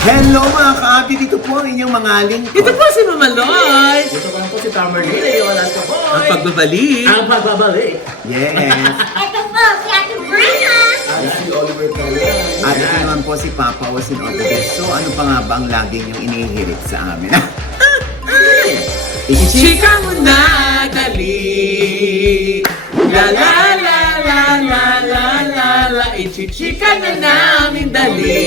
Hello mga ka-abi, dito po ang inyong mga lingkod. Ito po si Mama Lloyd. Ito pa po si Tamerlene, yung Alaska Boy. Ang pagbabalik. Ang pagbabalik. Yes. Ito po, si Ate Brenna. At si Oliver Talia. At ito naman po si Papa Osin Otodes. So ano pa nga ba ang lagi niyong inihirit sa amin? Chika mo na, dali. La la la la la la la la. Ichichika na namin, dali.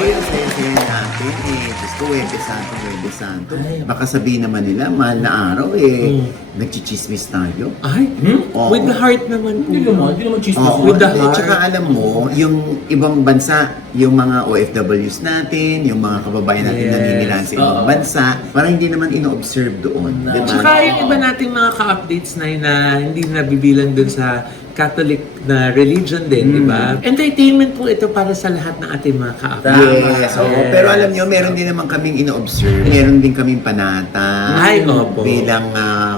Hoy, ang saya-saya natin eh. Diyos ko, Webes Santo, Webes Santo. Baka sabihin naman nila, mahal na araw eh. Nagchichismis tayo. Ay, Oo. with the heart naman po. Hindi naman chismis. Oo, With the eh, heart. tsaka alam mo, yung ibang bansa, yung mga OFWs natin, yung mga kababayan natin Yes. na ninilan sa ibang Oo. bansa, parang hindi naman ino-observe doon. No. Diba? Tsaka yung iba nating mga ka-updates na yun na hindi nabibilang dun sa Catholic na religion din, di ba? Entertainment po ito para sa lahat ng ating mga ka-updates. Yes, oo. Pero alam nyo, meron din naman kaming ino-observe. Meron din kaming panata. Ay, opo. Bilang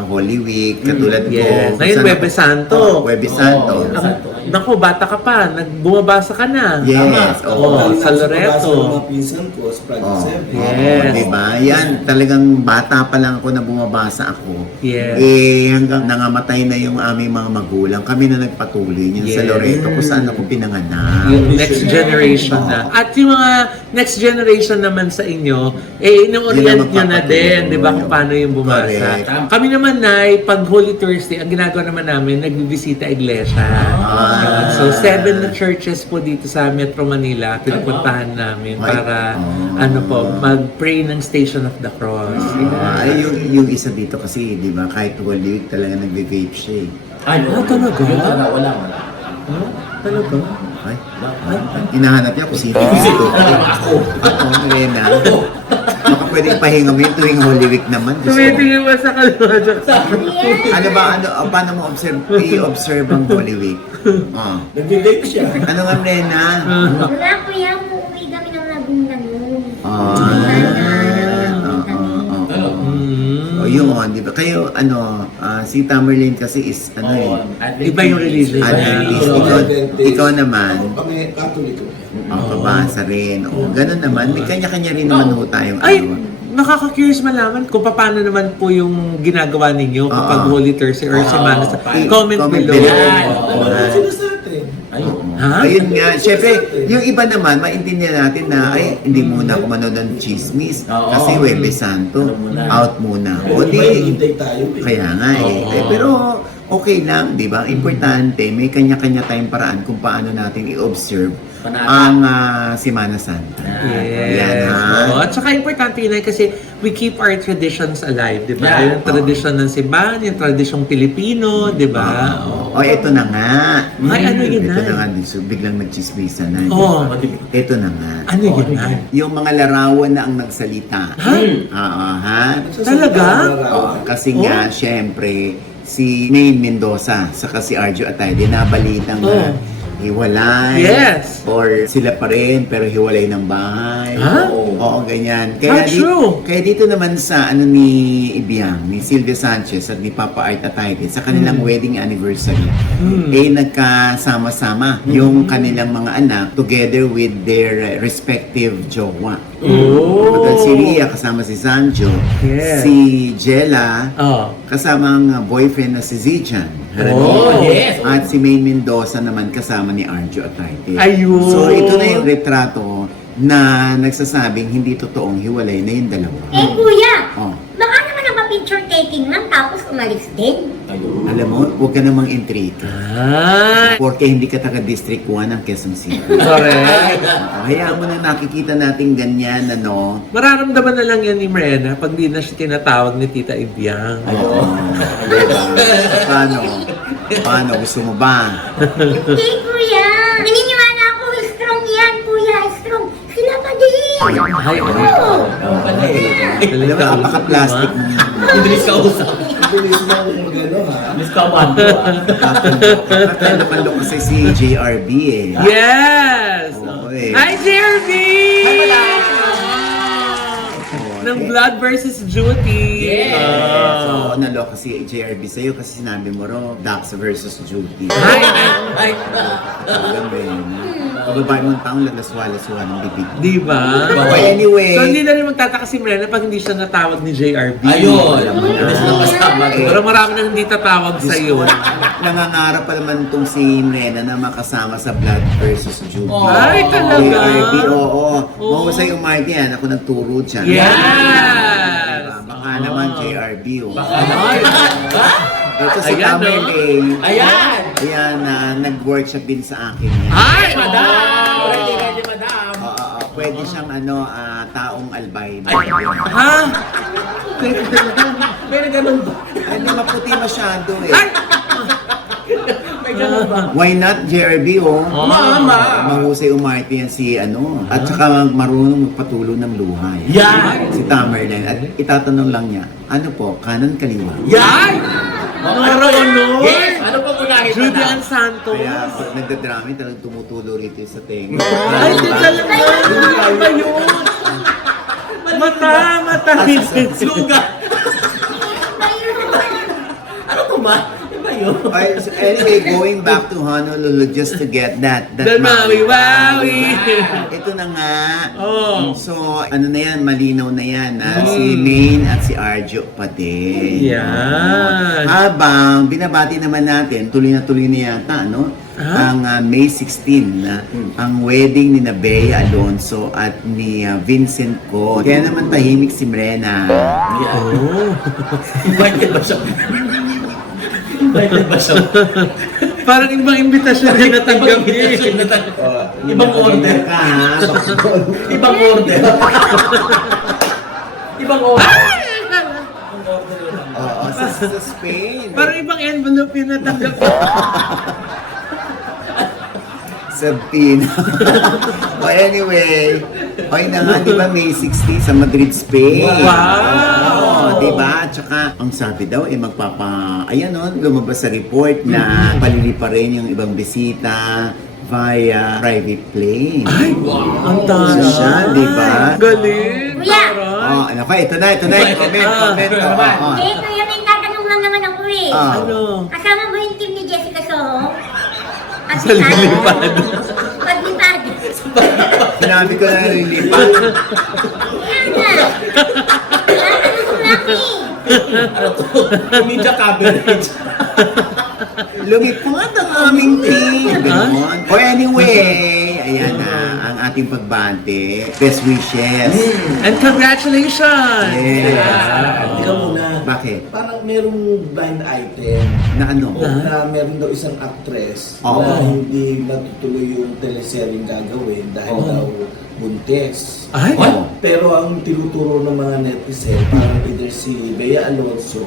Holy Week, katulad ko. Yes. Ngayon, Saan Webes ako- Santo. Oo, Webes Santo. Oo. Naku, bata ka pa. Bumabasa ka na. Yes, oo. Sa Loreto. Mga pinsan ko sa Project Oh, 7. Yes. Diba? Yan, talagang bata pa lang ako na bumabasa ako. Yes. Eh, hanggang nangamatay na yung aming mga magulang, kami na nagpatuloy niyan sa Yes. Loreto kung saan ako pinanganak. Yung next generation na. At yung mga next generation naman sa inyo, eh, ino-orient nyo na din, di ba, kung paano yung bumasa. Correct. Kami naman, Nay, pag Holy Thursday, ang ginagawa naman namin, nagbibisita iglesia. So, 7 na churches po dito sa Metro Manila, pinupuntahan namin para, mag-pray ng Station of the Cross. Ay, yung isa dito kasi, di ba, kahit Holy Week talaga nagbe-vape siya eh. Ay, Ah, talaga? Wala. Talaga? Ay, hinahanap niya kung sino dito. Ako, Lena. Baka pwedeng pahinga mo yun tuwing Holy Week naman. Gusto ko. Tumitingin ba sa kalwa? Ano ba, paano mo i-observe ang Holy Week? Oh. Nag-vape siya. Ano nga, Lena? Wala, kuya, umuwi kami ng Laguna noon. O yun, di ba? Kayo, si Tamerlane kasi is, Iba yung religion. Adventist. Adventist. Ikaw naman, Kami, Katoliko. pabasa rin. O, ganun naman. May kanya-kanya rin naman ho tayong Ay, nakaka-curious malaman kung paano naman po yung ginagawa ninyo kapag Holy Thursday or Semana sa comment below. Oo. Ano sila sa atin? Ayun. Ha? Ayun nga, syempre, yung iba naman, maintindihan natin na, ay, hindi muna ako manood ng chismis. Oo. Kasi Webes Santo, Ano muna? out muna. O May di, hintay tayo eh. kaya nga eh. Oo. Eh, pero okay lang, di ba? Importante, may kanya-kanya tayong paraan kung paano natin i-observe Panata. ang Semana Santa. Yes. Yan, ha? Oo. At saka importante yun kasi we keep our traditions alive, di ba? Yeah. Yung tradisyon ng simbahan, yung tradisyong Pilipino, di ba? O, eto na nga. Ay, ano yun Ito na na? nga, so, biglang nagchismisan na. Oo. Ito na nga. Ano yun na? Yung mga larawan na ang nagsalita. Ha? Oo, ha? Talaga? Oo, kasi nga, syempre, si May Mendoza, saka si Arjo Atayde, nabalitang hiwalay. Yes. Or sila pa rin, pero hiwalay ng bahay. Ha? Oo, ganyan. How true? Kaya dito naman sa ni Ibiang, ni Sylvia Sanchez at ni Papa Art Atayde, sa kanilang wedding anniversary, nagkasama-sama yung kanilang mga anak together with their respective jowa. Oh. Si Ria kasama si Sancho, Yes. si Jella Oh. kasama ang boyfriend na si Zijan. Oh, yes. At si May Mendoza naman kasama ni Arjo Atayde. Ayun. So ito na yung retrato na nagsasabing hindi totoong hiwalay na yung dalawa. Eh, kuya, Oh. baka naman picture taking lang tapos umalis din. Ayun. Alam mo, huwag ka namang intriga. Ah. Porque hindi ka taga District 1 ng Quezon City. Correct. Hayaan mo na nakikita natin ganyan, Mararamdaman na lang yan ni Mirena pag di na siya tinatawag ni Tita Ibiang. Oo. Paano? Paano? Gusto mo ba? Hindi, kuya. Naniniwala ako, strong yan, kuya. Strong. Sila pa din. Ay, Oo. Pala eh. Alam mo, napaka-plastic mo. Bilis ka usap. Bilis mo kung gano ha. Bilis ka umando. Kaya naman lo kasi si JRB eh. Yes! Oo, eh. Hi, JRB! Hi, madam! Ng Blood versus Duty. Yes! So, naloka si JRB sa'yo kasi sinabi mo ro, Dax versus Judy. Hi! Ay, Alam mo yun. Babae mong taong lalaswa-laswa ng bibig. Di ba? Okay, anyway. So hindi na rin magtataka si Mrena pag hindi siya natawag ni JRB. Ayun. Alam mo na. Hindi sila kasama. Pero marami na hindi tatawag sa iyo. Nangangarap pa naman itong si Mrena na makasama sa Blood versus Judy. Ay, talaga? JRB, oo. Mahusay umarte yan. Ako nagturo dyan. Yes! Baka naman JRB, oh. Ay, Ito si Ayan, no? Kamele. Ayan! Ayan, nag-workshop din sa akin yan. Ay, Madam! Ready, madam! Pwede siyang taong albino. Ha? May ganun ba? Ay, hindi maputi masyado eh. Ay! May ganun ba? Why not, JRB, oh? Mama! Mahusay umarte yan si At saka marunong magpatulo ng luha. eh. Yan! Si Tamerlan. At itatanong lang niya, ano po, kanan kaliwa? Yan! Nora Honor! Yes! Ano pang unahin? Judy madam? Ann Santos! Kaya pag nagdadrama, talagang tumutulo rito yung sa tenga. Ay, di talaga! Ano ba yun? Mata! Suga! Ano ko ba? Iba yun? Ay, so anyway, going back to Honolulu just to get that The Maui Waui! Ito na nga. Oh. So, ano na yan, malinaw na yan. Si Maine at si Arjo pa din. Yan. Habang binabati naman natin, tuloy na yata, no? Ang May 16 na ang wedding ni Bea Alonso at ni Vincent Ko. Kaya naman tahimik si Mrena. Oh. Invited ba siya? Invited ba siya? Parang ibang imbitasyon na natanggap Invitation na tayo. Ibang order. Ka, ha? Ibang order. Ibang order. Oo, sa Spain. Parang ibang envelope yung natanggap. Sa Pin. But anyway, okay na nga, di ba May 16 sa Madrid, Spain? Wow! Di ba? Tsaka, ang sabi daw, ayan o, lumabas sa report na palilipa rin yung ibang bisita via private plane. Ay! Ang tara! Siya, di ba? Galing! Kuya! Oh, ano pa, ito na, comment. Oh. Eh, kuya, may tatanong lang naman ako eh. Ano? Kasama mo yung team ni Jessica Soho? At Sa lilipad. Paglipad. Sinabi ko na lilipat. Kaya nga. Tatanong ko lang eh. Ano to? Media coverage. Lumipad ang aming team. Ganon. Or anyway, ayan na, ang ating pagbante. Best wishes. And congratulations! Yeah. Ikaw muna. Bakit? Parang merong blind item Na ano? na meron daw isang actress Oo. na hindi natutuloy yung teleseryeng gagawin dahil Oo. daw buntis. Ay! What? Pero ang tinuturo ng mga netizen, parang either si Bea Alonso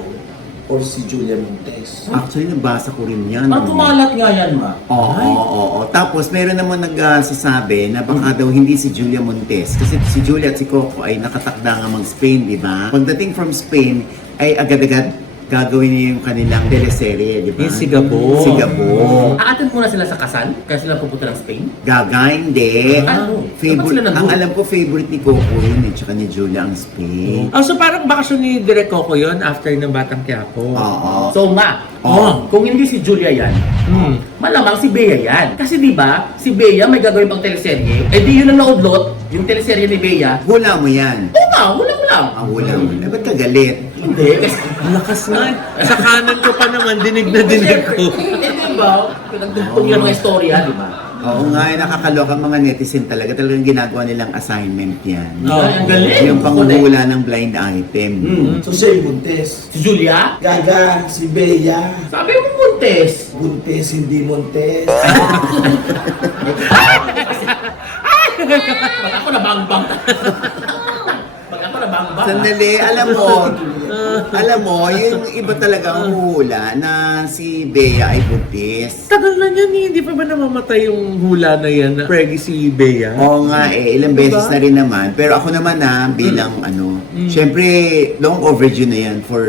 or si Julia Montes. Actually, nabasa ko rin yan. Ang kumalat nga yan, ma. Oo. Tapos, meron naman nagsasabi na baka daw hindi si Julia Montes. Kasi si Julia at si Coco ay nakatakda nga mag-Spain, di ba? Pagdating from Spain, ay agad-agad gagawin niya yung kanilang teleserye, di ba? Yung Sigabo. Sigabo. Aatin muna sila sa kasal? Kaya sila pupunta ng Spain? Gaga, hindi. Ano? Favorite, Dapat sila nandun. ang alam ko, favorite ni Coco yun, tsaka ni Julia ang Spain. Oh, so parang bakasyon ni Direk Coco yun after ng Batang Quiapo. Oo. So, ma, Oo. kung hindi si Julia yan, Hmm. malamang si Bea yan. Kasi di ba, si Bea may gagawin pang teleserye, eh di yun ang naudlot, yung teleserye ni Bea. Hula mo yan. Oo nga, wala. Hula mo. Eh, ba't ka galit? Hindi, kasi... Lakas na. Sa kanan ko pa naman, dinig na dinig ko. Eh di ba, pinagdugtong yan mga istorya, di ba? Oo nga, nakakaloka mga netizen talaga. Talagang ginagawa nilang assignment yan. Oh, ang galing. Yung panguhula ng blind item. So siya yung buntis. Si Julia, Gaga, si Bea, sabi mo Montes. buntis, hindi Montes. Pag ako nabangbang. Pag ako nabangbang. Sandali, alam mo, yung iba talaga ang hula na si Bea ay buntis. Tagal na yan eh. Hindi pa ba namamatay yung hula na yan na preggy si Bea? Oo nga ilang beses na rin naman. Pero ako naman bilang syempre, long overdue na yan for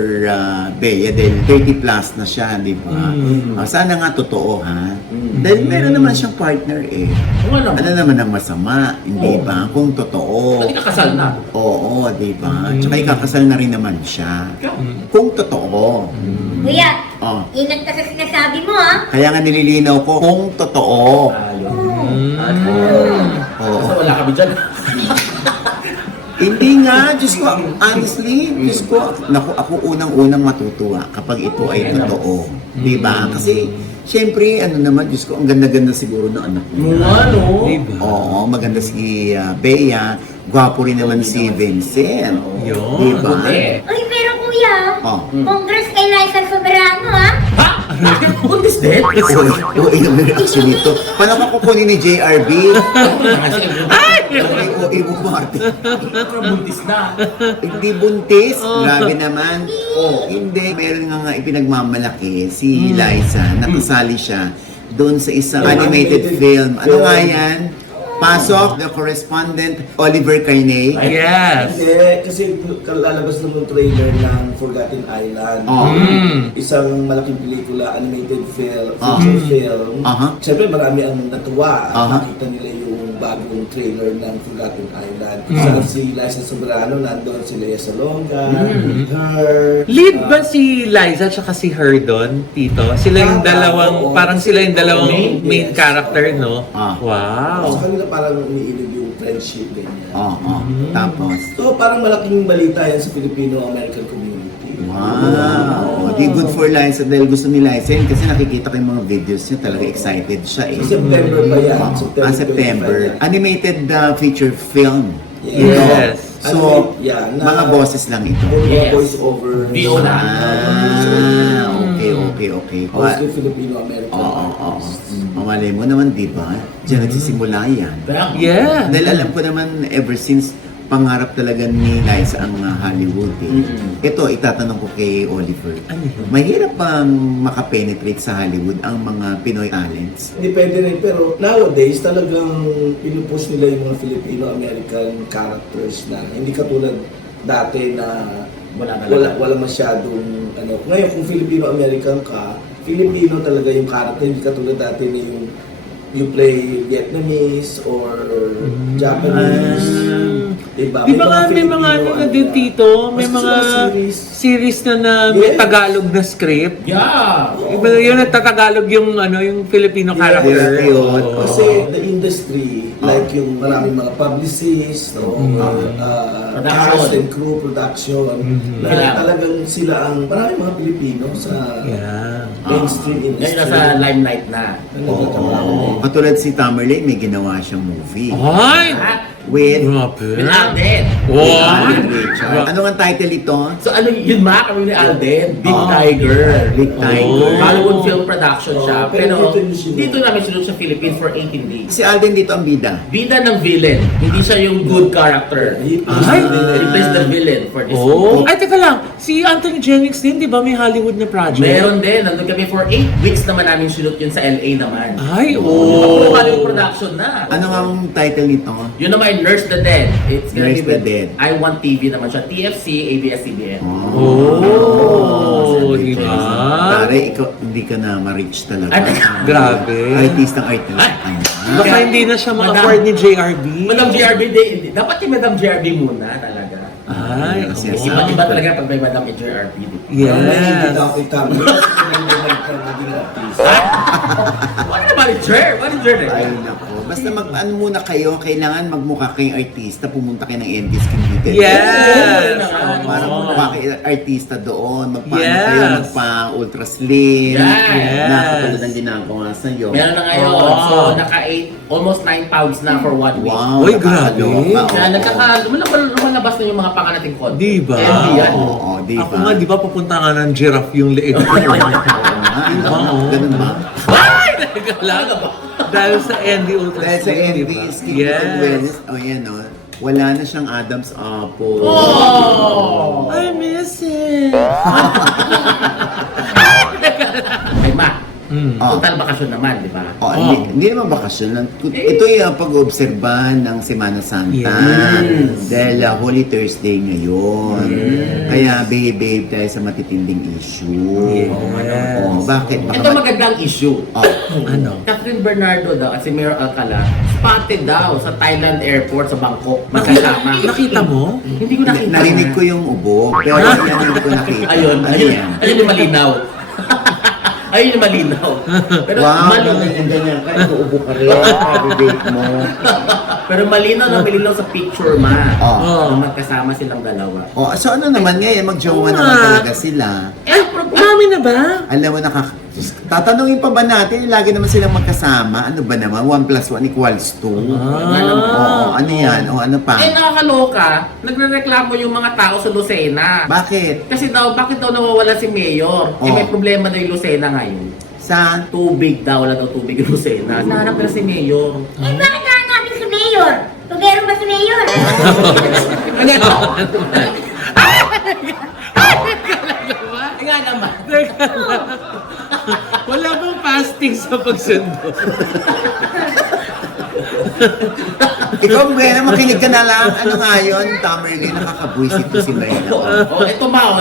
Bea dahil 30 plus na siya, di ba? Sana nga totoo, ha? Dahil meron naman siyang partner eh. Wala. Ano naman ang masama, hindi ba? Kung totoo. Pati kakasal na. Oo, di ba? Tsaka ikakasal na rin naman siya. Kung totoo. Kuya, Oh. ingat ka sa sinasabi mo ha. Kaya nga nililinaw ko kung totoo. Ayun. Oo. Basta wala kami dyan. Hindi nga, Diyos ko, honestly, Diyos ko, naku, ako unang-unang matutuwa kapag ito ay totoo. Di ba? Kasi, syempre, ano naman, Diyos ko, ang ganda-ganda siguro ng anak mo. Ano? Diba? Oo, maganda si Bea. Gwapo rin naman si Vincent. Yun. Di ba? Hindi. Uy, pero kuya, Oh. congrats kay Liza Soberano, ha? Ha? What is that? Oo, yung reaction nito. Paano ka kukunin ni JRB? Ay, mo Martin. Buntis na. Hindi buntis. Grabe naman. Hindi. Meron nga ipinagmamalaki si Liza. Nakasali siya doon sa isang animated film. Ano nga yan? Pasok, the correspondent, Oliver Carney. Yes. Hindi, kasi lalabas na yung trailer ng Forgotten Island. Oh. Isang malaking pelikula, animated film, Ah. feature film. Aha. Siyempre marami ang natuwa. Aha. Nakita nila yung bagong trailer ng Forgotten Island. Kasama si Liza Soberano, nandun si Lea Salonga, her. Lead ba si Liza tsaka si Her doon, Tito? Sila yung dalawang, oo. parang sila yung dalawang main Yes. character, no? Ah. Wow. Sa kanila parang umiilig yung friendship, ganyan. Oo. Tapos, So parang malaking balita yan sa Filipino-American community. wow. Di good for Liza dahil gusto ni Liza yun kasi nakikita ko yung mga videos niya, talaga excited siya eh. September pa yan. September. 25 yan. Animated feature film. Yes. So, Yeah, mga boses lang ito. Yes. Voice over. VO na. Okay. Mostly Filipino-American. Oo. Mamalay mo naman, di ba? Diyan nagsisimula yan. Yeah. Dahil alam ko naman, ever since, pangarap talaga ni Liza ang Hollywood eh. Ito, itatanong ko kay Oliver. Ano yun? Mahirap bang makapenetrate sa Hollywood ang mga Pinoy talents? Depende rin, pero nowadays talagang pinupush nila yung mga Filipino-American characters na hindi katulad dati na wala masyadong ano. Ngayon kung Filipino-American ka, Filipino talaga yung character, hindi katulad dati na yung you play Vietnamese or Japanese. Diba? Di ba nga may Filipino, mga ano na din, Tito? May Basta mga sila series na may Yes. Tagalog na script. Yeah. Iba yun at Tagalog yung yung Filipino character. Yeah, yun. Oo. Kasi the industry, like yung maraming mga publicists, cast and crew production, na Yeah. talagang sila ang maraming mga Pilipino sa Yeah. mainstream Ngayon industry. nasa limelight na. Oo. Katulad si Tamerlane, may ginawa siyang movie. Ay! With Grabe. With Alden. Wow! Alden Richard. Ano ang title ito? So ano yun kami ni Alden? Big Oh. Tiger. Big Tiger. Hollywood film production siya. Oh, pero Pero dito yung sinunod. dito namin sinunod sa Philippines for 18 days. Si Alden dito ang bida. Bida ng villain. Hindi siya yung good character. He Ay! He plays the villain for this Oh. movie. Ay, teka lang. Si Anthony Jennings din, di ba may Hollywood na project? Meron din. Nandun kami for 8 weeks naman namin sinunod yun sa LA naman. Ay, Puro oh. Hollywood production na. Ano ang title nito? Yun naman, Nurse the Dead. It's gonna Nurse be the with Dead. I Want TV naman siya. TFC, ABS-CBN. Oh, di ba? Pare, ikaw hindi ka na ma-reach talaga. Ay, Grabe. Artistang Ay! Baka hindi na siya ma-afford ni JRB. Madam JRB, hindi. Dapat yung Madam JRB muna talaga. Ay, Kasi oo. Iba-iba talaga pag may Madam JRB. Yes. ako kay Camille. Naging artist. Ano na manager? Manager na. Ay, nako. Basta mag-ano muna kayo, kailangan magmukha kayong artista, pumunta kayo ng MD Skin Detail. Yes. Para magmukha kayo artista doon, magpaano Yes. kayo, magpa-ultra slim. Yes. Na katulad ng ginagawa sa'yo. Meron na ngayon. Oh. So, almost 9 pounds na for 1 week. Wow, Uy, grabe. nakakaloka. Kaya lumalabas na yung mga pangating konti. Di ba? Healthy yan. Oo, di ba? Ako nga, di ba papunta nga ng giraffe yung leeg ko? Oo. Ganun ba? Ay! Nagkala. Dahil sa ND Ultra Dahil sa Slim, MD di ba? Skin Yes. Wellness, oh yan o, wala na siyang Adam's apple. Oh! I miss it. Ay, Ma. Oh. Total bakasyon naman, di ba? Oh, hindi naman bakasyon lang. Ito yung pag-obserbahan ng Semana Santa. Yes. Dahil Holy Thursday ngayon. Kaya behave tayo sa matitinding issue. Yes. Oh, bakit? Ito magandang issue. Oh, Ano? Catherine Bernardo daw at si Mayor Alcala spotted daw sa Thailand airport sa Bangkok. Magkasama. Nakita mo? Hindi ko nakita. narinig ko yung ubo, pero yan hindi ko nakita. Ayun, Ano ayun. yan? Ayun yung malinaw. Ayun yung malinaw. Pero Wow, malinaw. ganyan ka, inuubo ka rin, date mo. Pero malinaw na malinaw sa picture, ma. Oh. Na magkasama silang dalawa. Oh, so ano naman ngayon, mag-jowa Oo naman nga. talaga sila. Umami na ba? Alam mo, tatanungin pa ba natin, lagi naman silang magkasama, ano ba naman, 1 + 1 = 2? Oo, ano yan? O ano pa? Eh, nakakaloka, nagre-reklamo yung mga tao sa Lucena. Bakit? Kasi bakit daw nawawala si Mayor? Eh, Oh. may problema daw yung Lucena ngayon. Sa? Tubig daw, wala daw tubig yung Lucena. Nahanap na si Mayor. Eh, bakit nahanapin si Mayor? Tubero ba si Mayor? Nga naman. Wala bang fasting sa pagsundo? Ikaw, Brena, makinig ka na lang. Ano nga yun? Tamerly, nakakabwisit to si Brena. Oh, ito ba,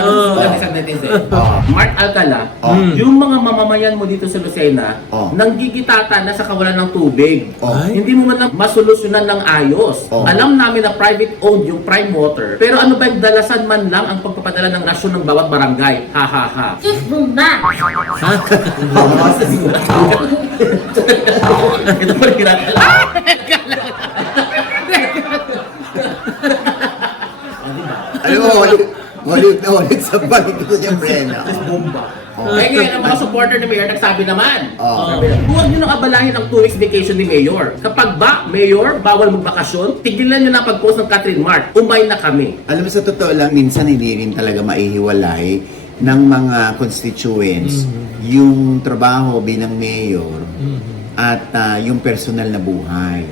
isang netizen. Oh. Mark Alcala, Oh. yung mga mamamayan mo dito sa Lucena, Oh. nanggigitata na sa kawalan ng tubig. Oh. Hindi mo man lang masolusyonan ng ayos. Oh. Alam namin na private owned yung Prime Water, pero ano ba yung dalasan man lang ang pagpapadala ng rasyon ng bawat barangay? Ha ha ha. Sis Bumba. Ito pa rin Alam mo, ulit na ulit sa balik ko niya, Brena. Eh ngayon, ang mga supporter ni Mayor nagsabi naman. Oh. Sabi na, huwag nyo nang abalahin ang 2 weeks vacation ni Mayor. Kapag ba, Mayor, bawal magbakasyon, tigilan nyo na pag-post ng Catherine Mark. Umay na kami. Alam mo, sa totoo lang, minsan hindi rin talaga maihiwalay ng mga constituents yung trabaho bilang mayor at yung personal na buhay.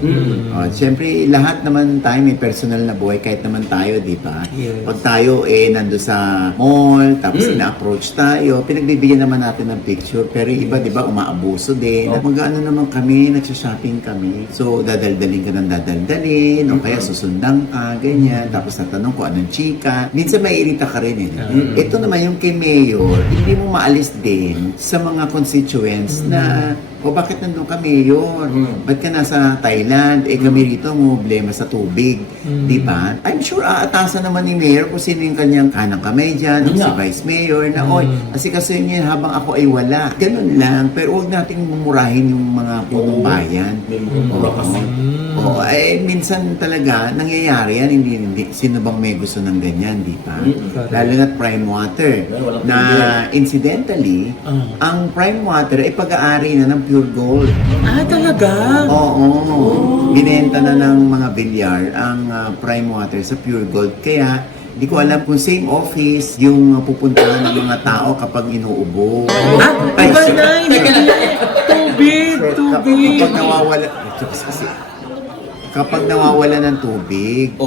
Siyempre, lahat naman tayo may personal na buhay kahit naman tayo, di ba? Yes. Pag tayo nando sa mall, tapos ina-approach tayo, pinagbibigyan naman natin ng picture. Pero yung iba, di ba, umaabuso din. Mag-ano naman kami, nagsha-shopping kami. So, dadaldalin ka ng dadaldalin, o kaya susundan ka, ganyan. Tapos tatanong ko anong chika. Minsan maiirita ka rin Ito naman yung kay Mayor, hindi mo maalis din sa mga constituents na o bakit nandun ka, Mayor? Ba't ka nasa Thailand? Kami rito problema sa tubig. Di ba? I'm sure aatasan naman ni Mayor kung sino yung kanyang kanang kamay dyan, o si Vice Mayor, na oy, kasi yun habang ako ay wala. Ganun lang. Pero huwag nating mumurahin yung mga punong bayan. May mura kasi. Oo, minsan talaga, nangyayari yan. Hindi. Sino bang may gusto ng ganyan, di ba? Lalo na't Prime Water. Walang Na incidentally, ang Prime Water ay pag-aari na ng Pure Gold. Ah, talaga? Oo. Binenta na ng mga bilyar ang Prime Water sa Pure Gold. Kaya, di ko alam kung same office yung pupuntahan ng mga tao kapag inuubo. Ah, iba na, hindi. Tubig, tubig. Kapag nawawala, kapag nawawala ng tubig.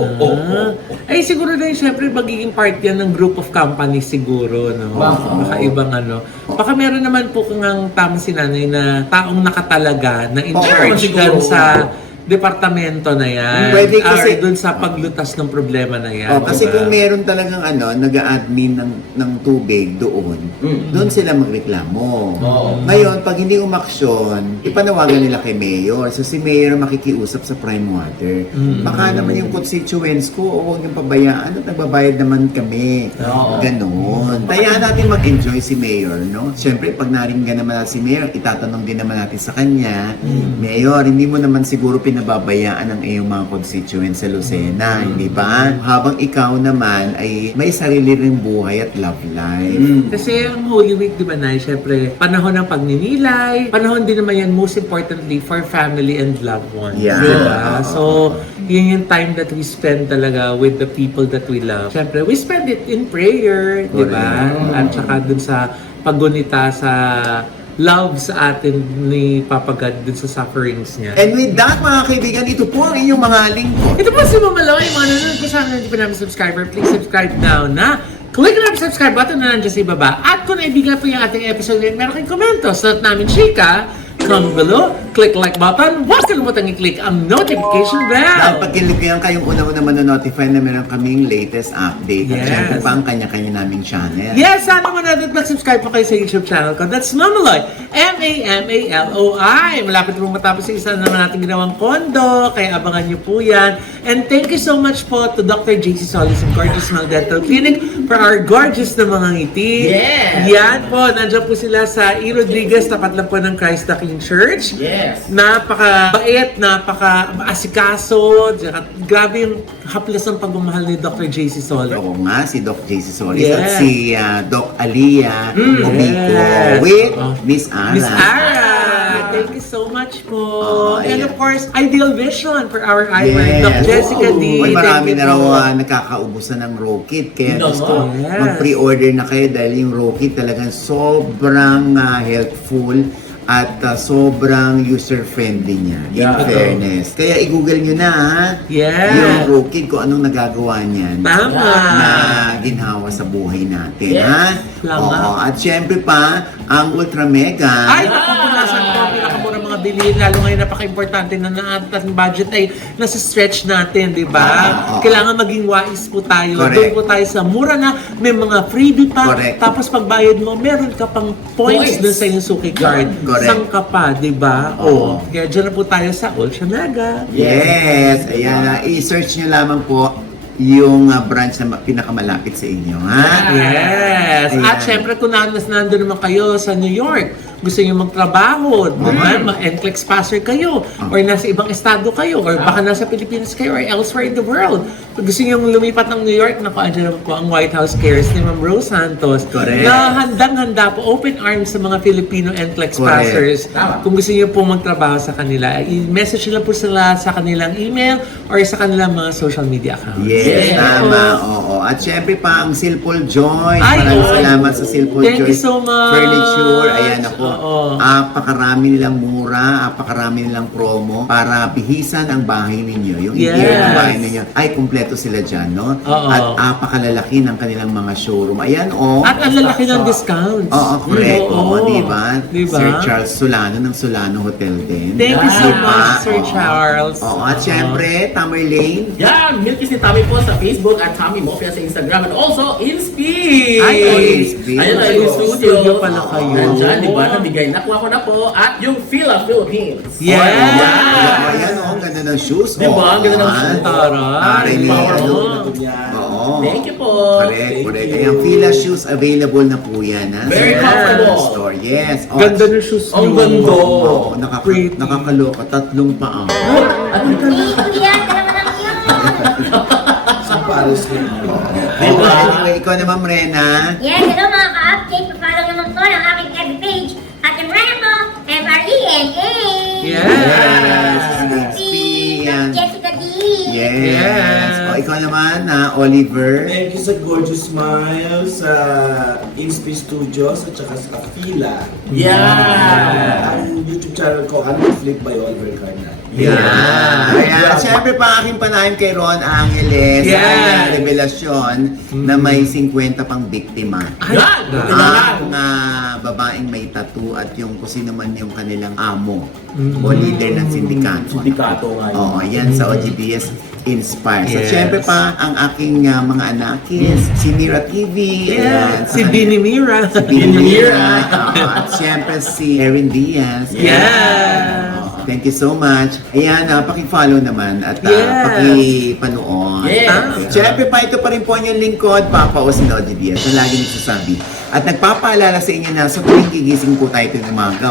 Ay, siguro na syempre magiging part yan ng group of companies siguro, no? Baka ibang ano. Baka meron naman po kang tamang sinanay na taong nakatalaga na in charge siguro. dun sa departamento na yan. Pwede kasi- Or dun sa paglutas ng problema na yan. Kasi diba? kung meron talagang nag-a-admin ng tubig doon, doon sila magreklamo. Ngayon, pag hindi umaksyon, ipanawagan nila kay Mayor. So si Mayor makikiusap sa Prime Water. Baka naman yung constituents ko, huwag niyong pabayaan at nagbabayad naman kami. Ganon. Kaya natin mag-enjoy si Mayor, no? Siyempre, pag naringgan naman natin si Mayor, itatanong din naman natin sa kanya, Mayor, hindi mo naman siguro pinababayaan ang iyong mga constituents sa Lucena, hindi ba? Habang ikaw naman ay may sarili ring buhay at love life. Kasi ang Holy Week, di ba na, syempre, panahon ng pagninilay, panahon din naman yan, most importantly, for family and loved ones. Yeah. Di ba? So, yun yung time that we spend talaga with the people that we love. Syempre, we spend it in prayer, di ba? At saka dun sa paggunita sa love sa atin ni Papa God dun sa sufferings niya. And with that, mga kaibigan, ito po ang inyong mga lingkod. Ito po si Mama Loy, mga nanonood po sa akin, hindi pa namin subscriber, please subscribe now na click na ang subscribe button na nandiyan sa ibaba. At kung naibigan po yung ating episode ngayon, meron kayong komento sa namin, chika, comment below, click like button, huwag kalimutan i-click ang notification Dahil bell. pag kiniligayan kayong una-una manonotify na meron kaming latest update. At Yes. syempre pa ang kanya-kanya naming channel. Yes, sana mo natin mag-subscribe po kayo sa YouTube channel ko. That's Mamaloy. M-A-M-A-L-O-I. Malapit po matapos yung isa naman natin ginawang kondo. Kaya abangan niyo po yan. And thank you so much po to Dr. JC Solis and Gorgeous Smile Dental Clinic For our gorgeous na mga ngiti. Yes. Yan po, nandiyan po sila sa E. Rodriguez, tapat lang po ng Christ the King Church. Yes. Napaka-bait, napaka-asikaso. Grabe yung haplas ng pagmamahal ni Dr. J.C. Soler. Oo nga, si Doc J.C. Solis Yes. at si Doc Alia Obico Yes. with Miss Ara. Miss Ara! Thank you so much po. And ayan. of course, Ideal Vision for our Iwer, Doc Jessica D. Uy, marami Thank na you raw po. nakakaubusan ng raw kit. Kaya No, gusto yes. mag-pre-order na kayo dahil yung raw kit talagang sobrang helpful at sobrang user-friendly niya. In Yeah. fairness. Kaya i-google nyo na Yes. yung raw kit kung anong nagagawa niyan. Tama. Na ginhawa sa buhay natin. Yes. Ha? Tama. Oo. At syempre pa, ang Ultra Mega. Ay, napupunasan po ang pinakamura mga bilhin. Lalo ngayon napaka-importante na ating budget ay nasa stretch natin, di ba? Oo. Kailangan maging wise po tayo. Correct. Doon po tayo sa mura na may mga freebie pa. Correct. Tapos pagbayad mo, meron ka pang points Points. doon sa iyong Suki card. Correct. Sang ka pa, di ba? Oo. Kaya dyan na po tayo sa Ultra Mega. Yes, ayan. I-search nyo lamang po yung branch na pinakamalapit sa inyo, ha? Yes! Ayan. At syempre kung nandun naman kayo sa New York, gusto niyo magtrabaho, diba? Ma-NCLEX passer kayo, or nasa ibang estado kayo, or baka nasa Pilipinas kayo, or elsewhere in the world. Kung gusto niyo lumipat ng New York, naku, andyan naman po ang White House Cares ni Ma'am Rose Santos. Correct. Na handang-handa po, open arms sa mga Filipino NCLEX Correct. passers. Tama. Kung gusto niyo po magtrabaho sa kanila, i-message nila po sila sa kanilang email or sa kanilang mga social media accounts. Yes, Yes. tama. Oo. At syempre pa ang Silpol Joy. Ay, Maraming oo. salamat sa Silpol Thank Joy. you so much. Furniture. Ayan ako. Oo. Apakarami nilang mura, apakarami nilang promo para bihisan ang bahay ninyo. Yung Yes. interior ng bahay ninyo. Ay, kumpleto sila dyan, no? Oo. At apakalalaki ng kanilang mga showroom. Ayan, oh. At ang lalaki ng discounts. Oo, correct. Oo, di ba? Diba? Sir Charles Solano ng Solano Hotel din. Thank you so Di ba? much, Sir Oo. Charles. Oo, at syempre, Tamerlane. Yan, Milky si Tommy po sa Facebook at Tommy Mopia sa Instagram and also Inspeed! Ay, Inspeed. Ayun na Ay, yung studio studio. pala kayo. Nandyan, di ba? Nabigay. Nakuha ko na po. At yung Fila Philippines. Yes. Oh, ayan, oh, ang ganda ng shoes. Di ba? Ang ganda ng shoes. Taray. Taray nila. Powerful. Oo. Thank you po. Correct, correct. Ayan, Fila shoes available na po yan, ha? Very Sa comfortable. store. Yes. Oh, Ganda ng shoes Ang niyo. ganda. Oo, Pretty. nakakaloka. 3 paa. Ano ka na? Kuya, dalawa lang yun. Sa Paris din. Oh, anyway, ikaw naman, Rena. Yes, hello mga ka-update. Pa-follow naman po ng aking FB page. At yung Rena po, Frena. Yes. Yan. Jessica D. Yes. Yes. Oh, ikaw naman, Oliver. Thank you sa Gorgeous Smile, sa Inspi Studios, at saka sa Fila. Yeah. Ang YouTube channel ko, Flip by Oliver Carnal. Yeah. Ayan. Siyempre pa aking panahin kay Ron Angeles. Yeah. Ang revelasyon na may 50 pang biktima. Ay, Yan! Buti na lang. Ang babaeng may tattoo at yung kung sino man yung kanilang amo o leader ng sindikato. Sindikato nga yun. Oo, yan sa OGBS Inspire. So, Yes. syempre pa, ang aking mga anakis, si Mira TV, ayan, Si Dini Mira. si Bini Mira, at syempre si Erin Diaz. Yes. Thank you so much. Ayan, paki-follow naman at Yes. paki-panood. Yes. Siyempre pa, ito pa rin po ang inyong lingkod, Papa O Sinoji Diaz, na lagi nagsasabi. At nagpapaalala sa inyo na sa tuwing gigising po tayo tuwing umaga,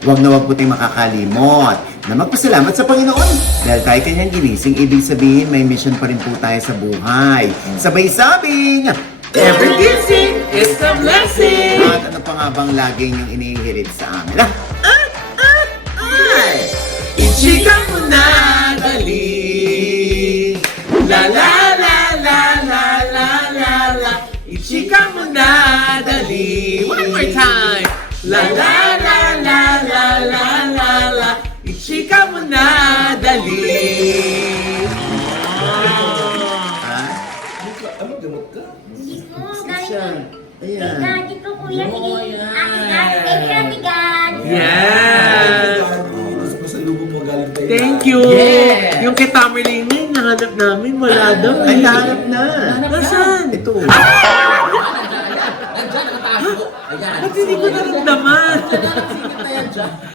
huwag na huwag po tayong makakalimot na magpasalamat sa Panginoon. Dahil tayo kanyang ginising, ibig sabihin may mission pa rin po tayo sa buhay. Sabay sabing, Every kissing is a blessing. at ano pa nga bang lagi niyong inihirit sa amin? Ay! Ichika mo na dali. La la la la la la la la. Ichika mo na dali. One more time. La la la la la la la la. Ichika mo na dali. Ano, gamot ka? Hindi ko, galing. Ayan. Galing ko, kuya. Oo, yan. Thank you, Ate Gad. Yes. Mas pasalubong mo galing tayo. Thank you. Yes. Yung kay Tamerlane ngayon, nahanap namin. Wala daw. Ay, nahanap na. Nasaan? Ito. Nandiyan, nakatago. Ayan. Ba't hindi ko naramdaman? Singit na yan dyan.